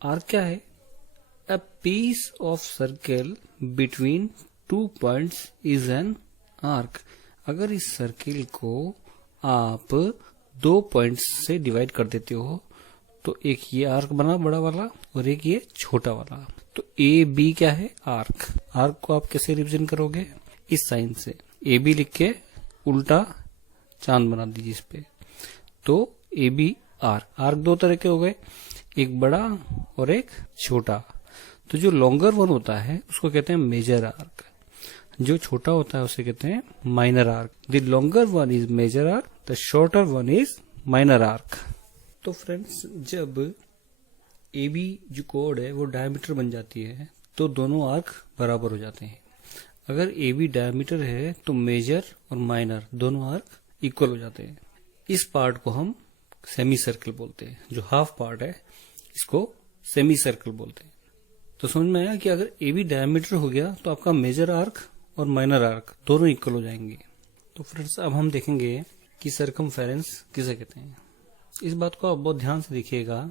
Arc क्या है? A piece of circle between 2 points is an arc. अगर इस सर्किल को आप 2 पॉइंट्स से डिवाइड कर देते हो तो एक ये आर्क बना बड़ा वाला और एक ये छोटा वाला। तो ए बी क्या है? आर्क। आर्क को आप कैसे रिप्रेजेंट करोगे? इस साइन से ए बी लिख के उल्टा चांद बना दीजिए इस पे। तो ए बी आर्क। आर्क दो तरह के हो गए, एक बड़ा और एक छोटा। तो जो लॉन्गर वन होता है उसको कहते हैं मेजर आर्क, जो छोटा होता है उसे कहते हैं minor arc. The longer one is major arc, the shorter one is minor arc. तो फ्रेंड्स, जब ए बी जो कोड है वो डायमीटर बन जाती है तो दोनों आर्क बराबर हो जाते हैं। अगर ए बी डायमीटर है तो मेजर और माइनर दोनों आर्क इक्वल हो जाते हैं। इस पार्ट को हम सेमी सर्कल बोलते हैं। जो हाफ पार्ट है इसको सेमी सर्कल बोलते हैं। तो समझ में आया कि अगर ए बी डायमीटर हो गया तो आपका मेजर आर्क और माइनर आर्क दोनों इक्वल हो जाएंगे। तो फ्रेंड्स, अब हम देखेंगे कि सरकमफेरेंस किसे कहते हैं। इस बात को आप बहुत ध्यान से देखिएगा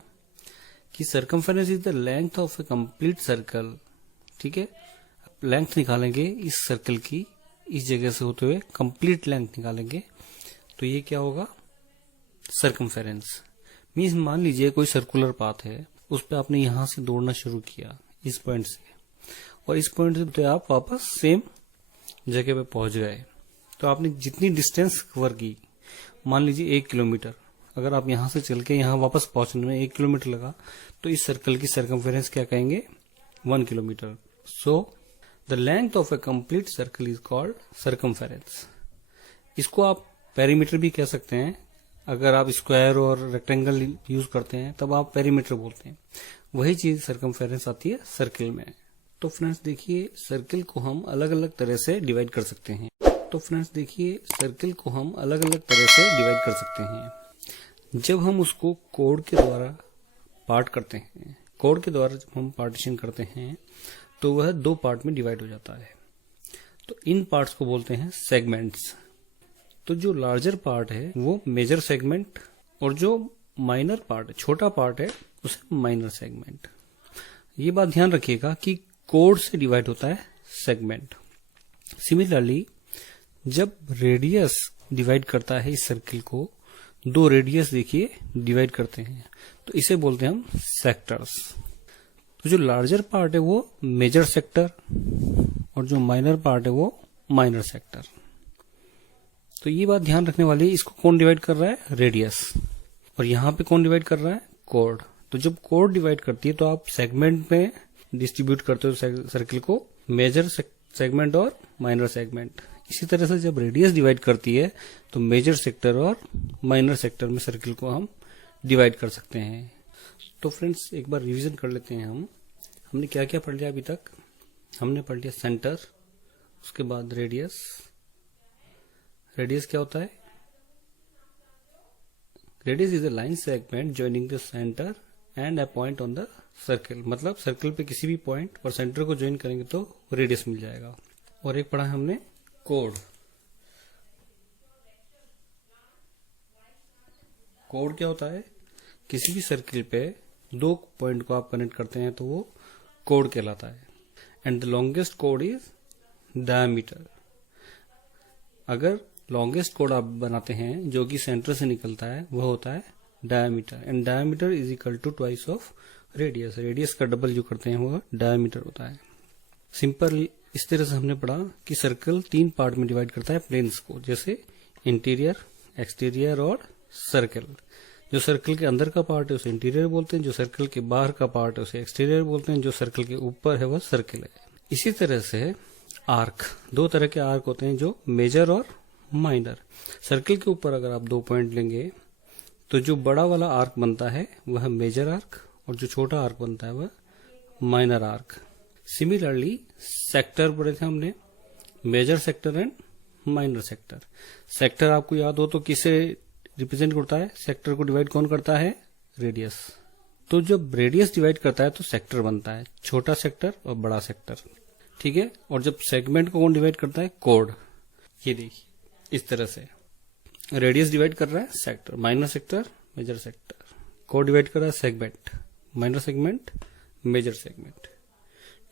कि circumference is the length of A complete circle. ठीक है, लेंथ निकालेंगे इस सर्कल की, इस जगह से होते हुए कंप्लीट लेंथ निकालेंगे तो ये क्या होगा? सरकमफेरेंस। मीन्स मान लीजिए कोई सर्कुलर पाथ है, उस पे आपने यहां से दौड़ना शुरू किया इस पॉइंट से, और इस पॉइंट से तो आप वापस सेम जगह पे पहुंच गए। तो आपने जितनी डिस्टेंस कवर की, मान लीजिए 1 किलोमीटर, अगर आप यहां से चल के यहां वापस पहुंचने में 1 किलोमीटर लगा तो इस सर्कल की सरकमफेरेंस क्या कहेंगे? 1 kilometre. So the length of A complete circle is called circumference. इसको आप पेरीमीटर भी कह सकते हैं। अगर आप स्क्वायर और रेक्टेंगल यूज करते हैं तब आप पेरीमीटर बोलते हैं। वही चीज सरकमफेरेंस आती है सर्किल में। तो फ्रेंड्स देखिए, सर्किल को हम अलग अलग तरह से डिवाइड कर सकते हैं। जब हम उसको कोड के द्वारा पार्ट करते हैं, कोड के द्वारा जब हम पार्टीशन करते हैं तो वह 2 पार्ट में डिवाइड हो जाता है। तो इन पार्ट्स को बोलते हैं सेगमेंट्स। तो जो लार्जर पार्ट है वो मेजर सेगमेंट, और जो माइनर पार्ट है, छोटा पार्ट है, उसे माइनर सेगमेंट। ये बात ध्यान रखिएगा कि कोड से डिवाइड होता है सेगमेंट। सिमिलरली, जब रेडियस डिवाइड करता है इस सर्किल को, 2 रेडियस देखिए डिवाइड करते हैं, तो इसे बोलते हैं हम सेक्टर्स। तो जो लार्जर पार्ट है वो मेजर सेक्टर, और जो माइनर पार्ट है वो माइनर सेक्टर। तो ये बात ध्यान रखने वाली है। इसको कौन डिवाइड कर रहा है? रेडियस। और यहाँ पे कौन डिवाइड कर रहा है? कोड। तो जब कोड डिवाइड करती है तो आप सेगमेंट में डिस्ट्रीब्यूट करते हो सर्किल को, मेजर सेगमेंट और माइनर सेगमेंट। इसी तरह से जब रेडियस डिवाइड करती है तो मेजर सेक्टर और माइनर सेक्टर में सर्किल को हम डिवाइड कर सकते हैं। तो फ्रेंड्स, एक बार रिवीजन कर लेते हैं हमने क्या क्या पढ़ लिया अभी तक। हमने पढ़ लिया सेंटर, उसके बाद रेडियस। रेडियस क्या होता है? Radius is a line segment joining the centre and a point on the circle. मतलब सर्किल पे किसी भी पॉइंट और सेंटर को ज्वाइन करेंगे तो रेडियस मिल जाएगा। और एक पढ़ा है हमने कोड। कोड क्या होता है? किसी भी सर्किल पे 2 पॉइंट को आप कनेक्ट करते हैं तो वो कोड कहलाता है। And the longest code is diameter. अगर लॉन्गेस्ट कोड आप बनाते हैं जो कि सेंटर से निकलता है वह होता है diameter. And diameter is equal to twice of radius. Radius का डबल जो करते हैं वह डायमीटर होता है। सिंपल इस तरह से हमने पढ़ा कि सर्कल 3 पार्ट में डिवाइड करता है प्लेन्स को, जैसे इंटीरियर, एक्सटीरियर और सर्कल। जो सर्कल के अंदर का पार्ट है उसे इंटीरियर बोलते हैं, जो सर्कल के बाहर का पार्ट है उसे एक्सटीरियर बोलते हैं, जो सर्कल के ऊपर है वह सर्कल है। इसी तरह से आर्क, 2 तरह के आर्क होते हैं, जो मेजर और माइनर। सर्कल के ऊपर अगर आप 2 पॉइंट लेंगे तो जो बड़ा वाला आर्क बनता है वह मेजर आर्क, और जो छोटा आर्क बनता है वह माइनर आर्क। सिमिलरली सेक्टर पढ़े थे हमने, major sector and minor sector. Sector आपको याद हो तो किसे रिप्रेजेंट करता है? सेक्टर को डिवाइड कौन करता है? रेडियस। तो जब रेडियस डिवाइड करता है तो सेक्टर बनता है, छोटा सेक्टर और बड़ा सेक्टर। ठीक है। और जब सेगमेंट को कौन डिवाइड करता है? कोड। ये देखिए इस तरह से रेडियस डिवाइड कर रहा है sector, minor sector, major sector. कोड डिवाइड कर रहा है segment, minor segment, major segment.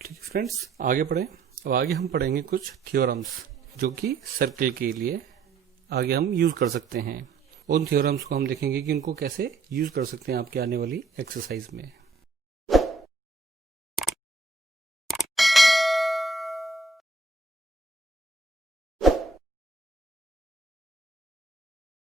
ठीक है फ्रेंड्स, आगे बढ़े। अब आगे हम पढ़ेंगे कुछ थ्योरम्स जो कि सर्किल के लिए आगे हम यूज कर सकते हैं। उन थ्योरम्स को हम देखेंगे कि उनको कैसे यूज कर सकते हैं आपके आने वाली एक्सरसाइज में।